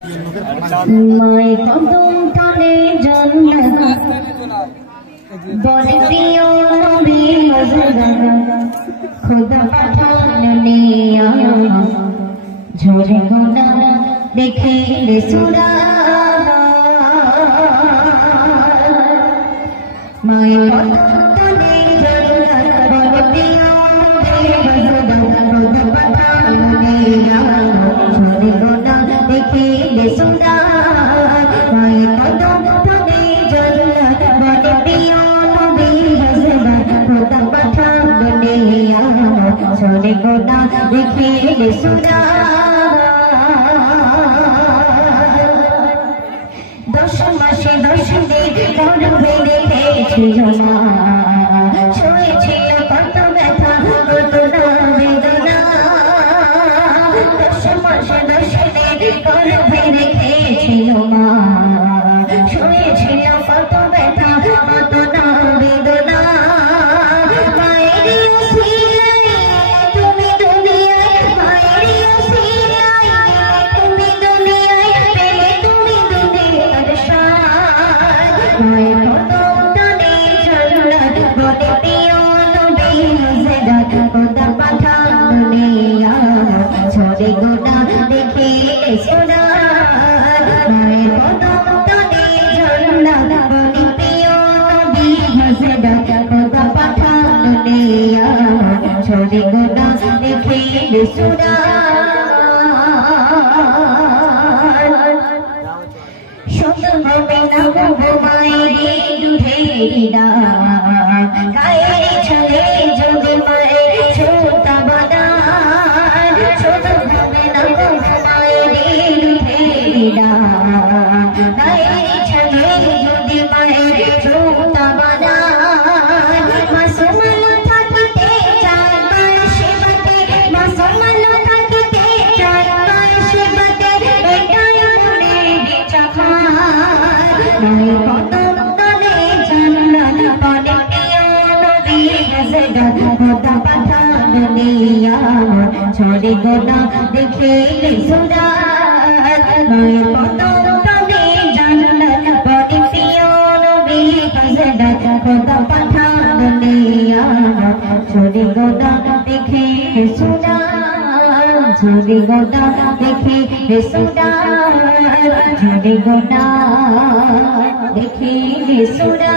মায় কদম তলে জান্নাত বলে প্রিয় নবী খোদা পাঠানে ঝরে গোনা দেখে সুরা মায় কদম তলে জান্নাত বলে প্রিয় নবী খোদা পাঠানে ঝরে গোনা দেখে সুরা মায় কদম তলে জান্নাত বলে প্রিয় নবী খোদা পাঠানে ঝরে গোনা দেখে সুরা দশ মাসে 10 দিন গর্ভে রেখেছিল মা শুয়েছিল কত ব্যথা কত না বেদনা 10 মাসে 10 দিন গর্ভে রেখেছিল মা শুয়েছিল কত ব্যথা কত না বেদনা মায়ের উসিলায় তুমি দুনিয়ায় মায়ের উসিলায় তুমি দুনিয়ায় পেলে তুমি দুনিয়ার শান মায়ের কদম তলে জান্নাত বলে প্রিয় নবী হযরত খোদা পাঠানে ঝরে গোনা দেখে সোনা মায়ের কদম তলে জান্নাত বলে প্রিয় নবী হযরত খোদা পাঠানে ঝরে গোনা দেখে সোনা শুধু হবে না মায়ের দুধেরিরা গায়ে চলে যদি মায়ের ছোটা বাদান শুধু হবে না মায়ের দুধেরিরা গায়ে চলে যদি মায়ের ছোটা বাদান মাসুমালো থাকিতে চায় বয়সে বাতে মাসুমালো থাকিতে চায় বয়সে বাতে এটাই মনে চাপা মায়ের কদম তলে জান্নাত বলে প্রিয় নবী হযরত খোদা পাঠানে ঝরে গোনা দেখে সুরা মায়ের কদম তলে জান্নাত বলে প্রিয় নবী হযরত খোদা পাঠানে ঝরে গোনা দেখে সুরা ঝরে গোনা দেখে সুরা ঝরে গোনা দেখে সুরা